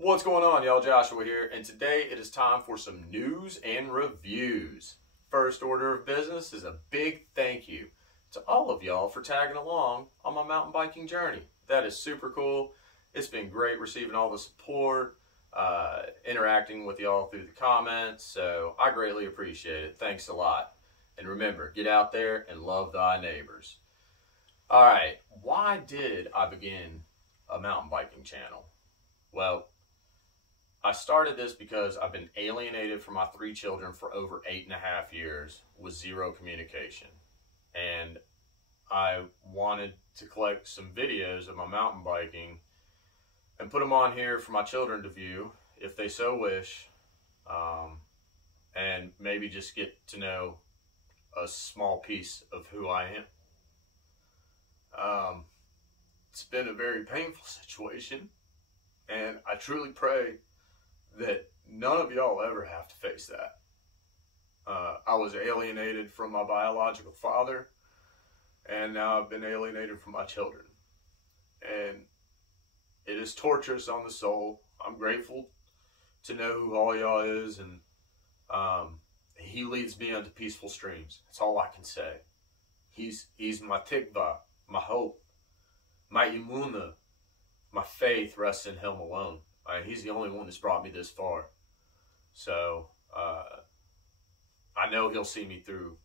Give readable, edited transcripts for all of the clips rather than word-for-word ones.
What's going on, y'all? Joshua here, and today it is time for some news and reviews. First order of business is a big thank you to all of y'all for tagging along on my mountain biking journey. That is super cool. It's been great receiving all the support, interacting with y'all through the comments, so I greatly appreciate it. Thanks a lot. And remember, get out there and love thy neighbors. All right, why did I begin a mountain biking channel? Well, I started this because I've been alienated from my 3 children for over 8.5 years with zero communication. And I wanted to collect some videos of my mountain biking and put them on here for my children to view if they so wish, and maybe just get to know a small piece of who I am. It's been a very painful situation, and I truly pray that none of y'all ever have to face that. I was alienated from my biological father, and now I've been alienated from my children. And it is torturous on the soul. I'm grateful to know who all y'all is, and he leads me onto peaceful streams. That's all I can say. He's my tikva, my hope, my imuna, my faith rests in him alone. He's the only one that's brought me this far. So I know he'll see me through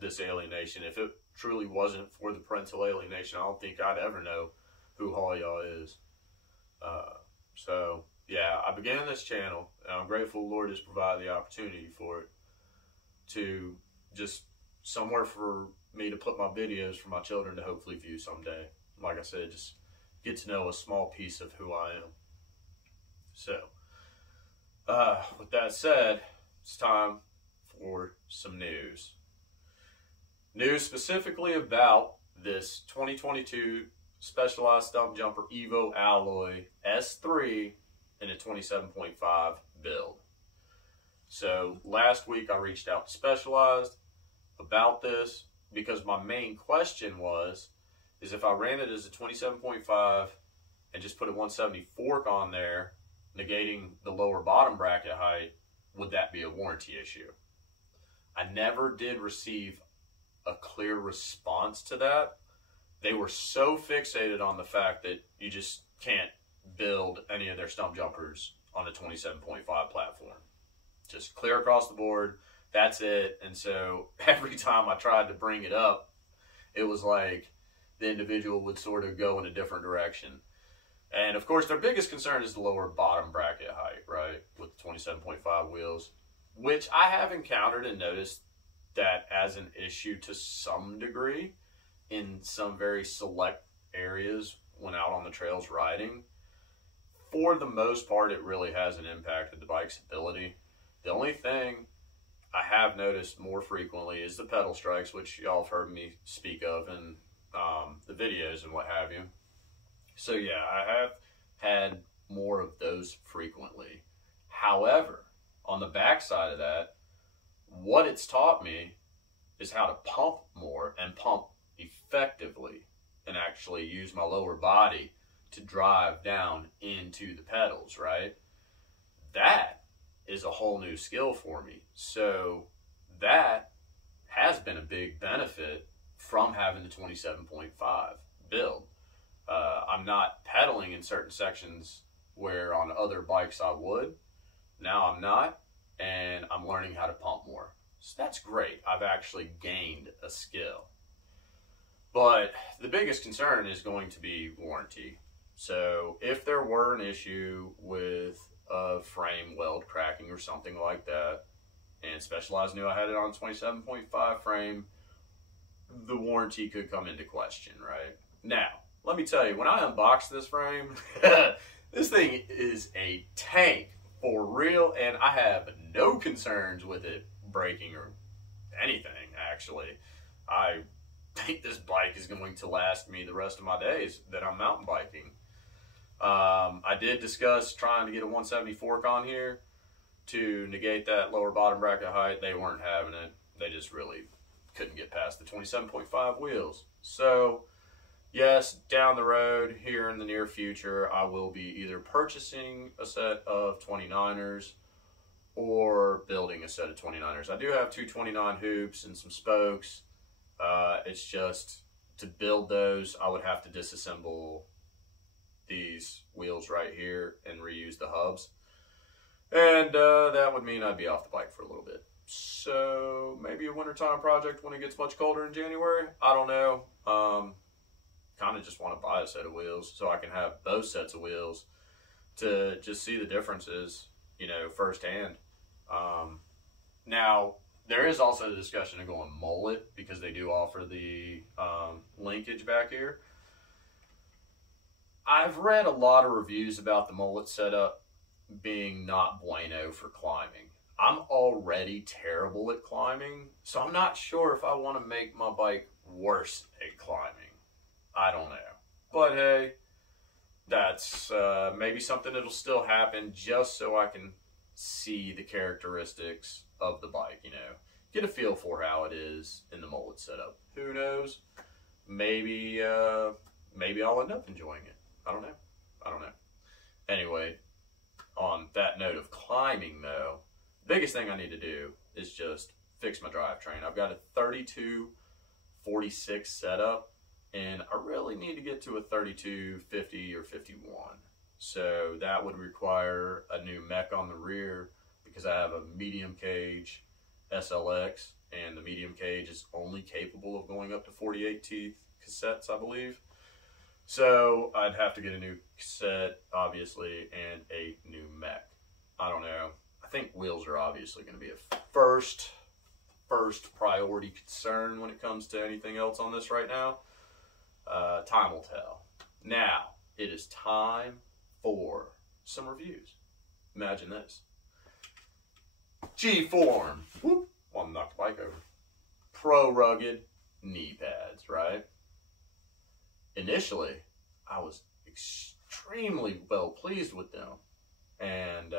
this alienation. If it truly wasn't for the parental alienation, I don't think I'd ever know who all y'all is. So yeah, I began this channel, and I'm grateful the Lord has provided the opportunity for it, to just somewhere for me to put my videos for my children to hopefully view someday. Like I said, just get to know a small piece of who I am. So, with that said, it's time for some news. News specifically about this 2022 Specialized Stump Jumper Evo Alloy S3 in a 27.5 build. So, last week I reached out to Specialized about this because my main question is if I ran it as a 27.5 and just put a 170 fork on there, negating the lower bottom bracket height, would that be a warranty issue? I never did receive a clear response to that. They were so fixated on the fact that you just can't build any of their stump jumpers on a 27.5 platform. Just clear across the board, that's it. And so every time I tried to bring it up, it was like the individual would sort of go in a different direction. And of course, their biggest concern is the lower bottom bracket height, right? With the 27.5 wheels, which I have encountered and noticed that as an issue to some degree in some very select areas when out on the trails riding. For the most part, it really hasn't impacted the bike's ability. The only thing I have noticed more frequently is the pedal strikes, which y'all have heard me speak of in the videos and what have you. So yeah, I have had more of those frequently. However, on the backside of that, what it's taught me is how to pump more and pump effectively and actually use my lower body to drive down into the pedals, right? That is a whole new skill for me. So that has been a big benefit from having the 27.5 build. I'm not pedaling in certain sections where on other bikes I would. Now I'm not, and I'm learning how to pump more. So that's great. I've actually gained a skill. But the biggest concern is going to be warranty. So if there were an issue with a frame weld cracking or something like that, and Specialized knew I had it on 27.5 frame, the warranty could come into question, right? Now, let me tell you, when I unboxed this frame, this thing is a tank for real, and I have no concerns with it breaking or anything, actually. I think this bike is going to last me the rest of my days that I'm mountain biking. I did discuss trying to get a 170 fork on here to negate that lower bottom bracket height. They weren't having it. They just really couldn't get past the 27.5 wheels. So yes, down the road here in the near future, I will be either purchasing a set of 29ers or building a set of 29ers. I do have two 29 hoops and some spokes. It's just to build those, I would have to disassemble these wheels right here and reuse the hubs. And that would mean I'd be off the bike for a little bit. So maybe a wintertime project when it gets much colder in January. I don't know. Kind of just want to buy a set of wheels so I can have both sets of wheels to just see the differences, you know, firsthand. Now, there is also the discussion of going mullet because they do offer the linkage back here. I've read a lot of reviews about the mullet setup being not bueno for climbing. I'm already terrible at climbing, so I'm not sure if I want to make my bike worse at climbing. I don't know. But hey, that's maybe something that'll still happen just so I can see the characteristics of the bike, you know. Get a feel for how it is in the mullet setup. Who knows? Maybe I'll end up enjoying it. I don't know. Anyway, on that note of climbing though, biggest thing I need to do is just fix my drivetrain. I've got a 3246 setup, and I really need to get to a 3250 or 51. So that would require a new mech on the rear because I have a medium cage SLX, and the medium cage is only capable of going up to 48 teeth cassettes, I believe. So I'd have to get a new cassette, obviously, and a new mech. I don't know. I think wheels are obviously going to be a first priority concern when it comes to anything else on this right now. Time will tell. Now, it is time for some reviews. Imagine this. G-Form. Whoop. Well, knocked the bike over. Pro Rugged knee pads, right? Initially, I was extremely well pleased with them. And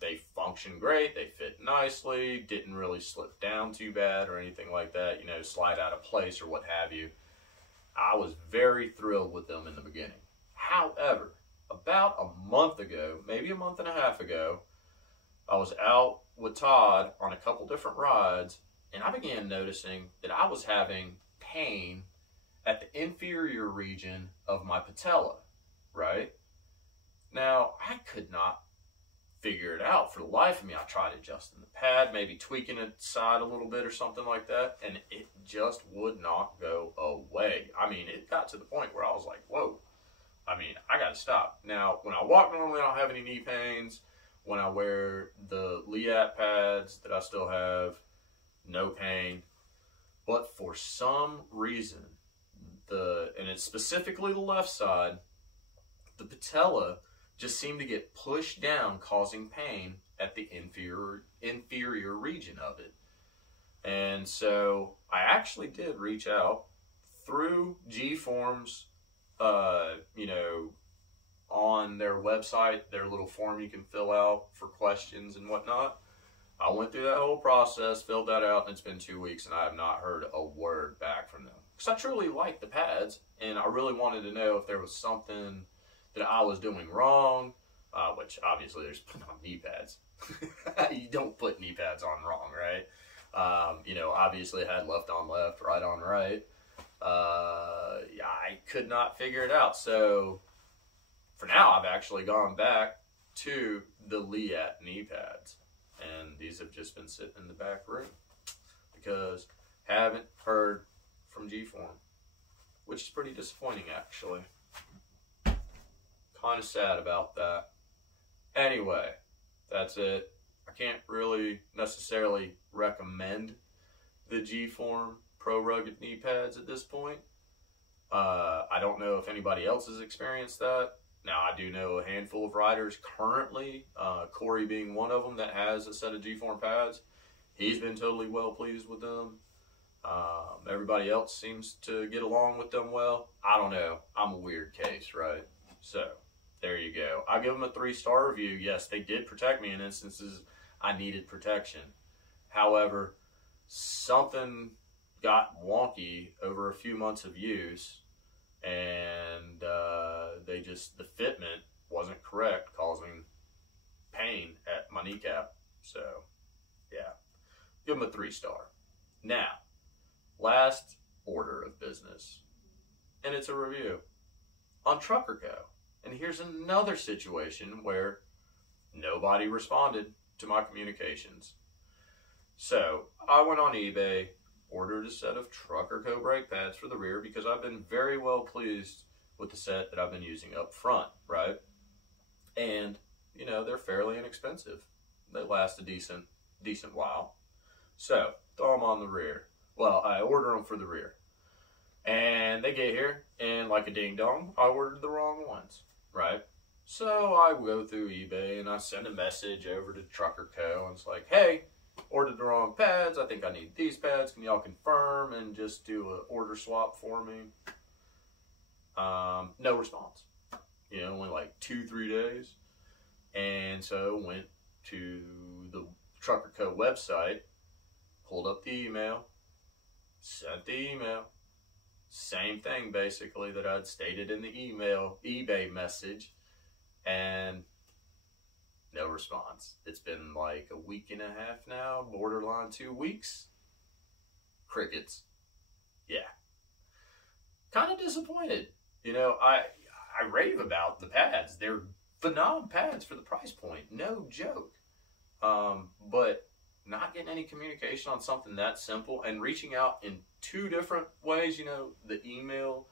they function great. They fit nicely. Didn't really slip down too bad or anything like that. You know, slide out of place or what have you. I was very thrilled with them in the beginning. However, about a month ago, maybe a month and a half ago, I was out with Todd on a couple different rides, and I began noticing that I was having pain at the inferior region of my patella, right? Now, I could not figure it out for the life of me. I tried adjusting the pad, maybe tweaking it side a little bit or something like that, and it just would not go away. I mean, it got to the point where I was like, whoa, I mean, I got to stop. Now, when I walk normally, I don't have any knee pains. When I wear the Liat pads that I still have, no pain. But for some reason, and it's specifically the left side, the patella just seemed to get pushed down, causing pain at the inferior region of it. And so I actually did reach out through G-Form's, you know, on their website, their little form you can fill out for questions and whatnot. I went through that whole process, filled that out, and it's been 2 weeks, and I have not heard a word back from them. Because I truly like the pads, and I really wanted to know if there was something that I was doing wrong, which obviously there's putting on knee pads. You don't put knee pads on wrong, right? You know, obviously I had left on left, right on right. I could not figure it out. So for now, I've actually gone back to the Liat knee pads. And these have just been sitting in the back room because haven't heard from G-Form, which is pretty disappointing, actually. Kind of sad about that. Anyway, that's it. I can't really necessarily recommend the G-Form Pro Rugged knee pads at this point. I don't know if anybody else has experienced that. Now, I do know a handful of riders currently, Corey being one of them, that has a set of G-Form pads. He's been totally well pleased with them. Everybody else seems to get along with them well. I don't know. I'm a weird case, right? So, there you go. I give them a 3-star review. Yes, they did protect me in instances I needed protection. However, something got wonky over a few months of use. and the fitment wasn't correct, causing pain at my kneecap. So yeah, give them a 3-star. Now, last order of business, and it's a review on Truckerco. And here's another situation where nobody responded to my communications. So I went on eBay, ordered a set of Truckerco brake pads for the rear because I've been very well pleased with the set that I've been using up front, right? And, you know, they're fairly inexpensive. They last a decent while. So, throw them on the rear. Well, I order them for the rear. And they get here, and like a ding-dong, I ordered the wrong ones, right? So I go through eBay, and I send a message over to Truckerco, and it's like, hey, ordered the wrong pads. I think I need these pads. Can y'all confirm and just do an order swap for me? No response. You know, only like 2-3 days. And so went to the Truckerco website, pulled up the email, sent the email. Same thing basically that I'd stated in the eBay message, and no response. It's been like a week and a half now, borderline 2 weeks. Crickets. Yeah. Kind of disappointed. You know, I rave about the pads. They're phenomenal pads for the price point. No joke. But not getting any communication on something that simple and reaching out in 2 different ways, you know, the email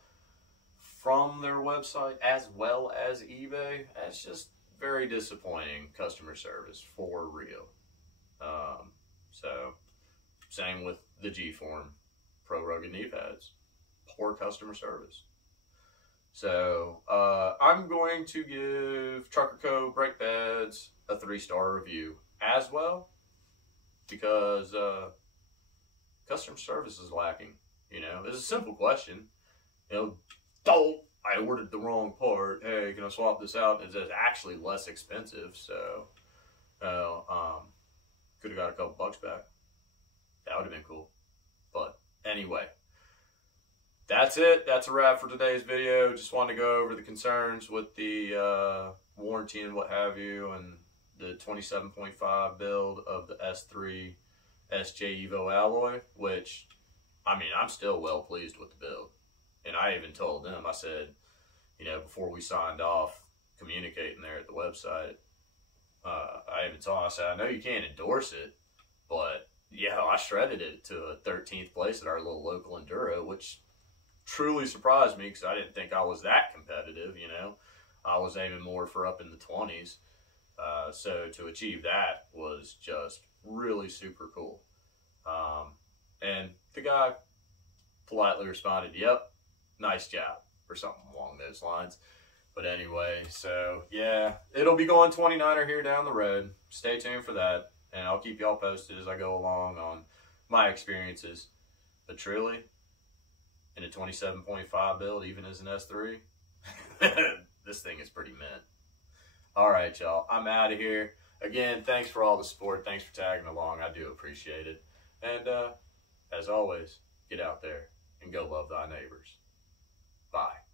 from their website as well as eBay, that's just very disappointing customer service for real. So same with the G-Form Pro Rugged knee pads, poor customer service. So I'm going to give Truckerco brake pads a 3-star review as well, because customer service is lacking. You know, it's a simple question. You know, I ordered the wrong part. Hey, can I swap this out? It's actually less expensive, so could have got a couple bucks back. That would have been cool. But anyway, that's it. That's a wrap for today's video. Just wanted to go over the concerns with the warranty and what have you, and the 27.5 build of the S3 SJ Evo alloy, which, I mean, I'm still well pleased with the build. And I even told them, I said, you know, before we signed off communicating there at the website, I even told them, I said, I know you can't endorse it, but yeah, I shredded it to a 13th place at our little local enduro, which truly surprised me because I didn't think I was that competitive, you know. I was aiming more for up in the 20s. So to achieve that was just really super cool. And the guy politely responded, yep, nice job, or something along those lines. But anyway, so yeah, it'll be going 29er here down the road. Stay tuned for that, and I'll keep y'all posted as I go along on my experiences. But truly, in a 27.5 build, even as an S3, this thing is pretty mint. All right, y'all, I'm out of here. Again, thanks for all the support. Thanks for tagging along. I do appreciate it. And as always, get out there and go love thy neighbors. Bye.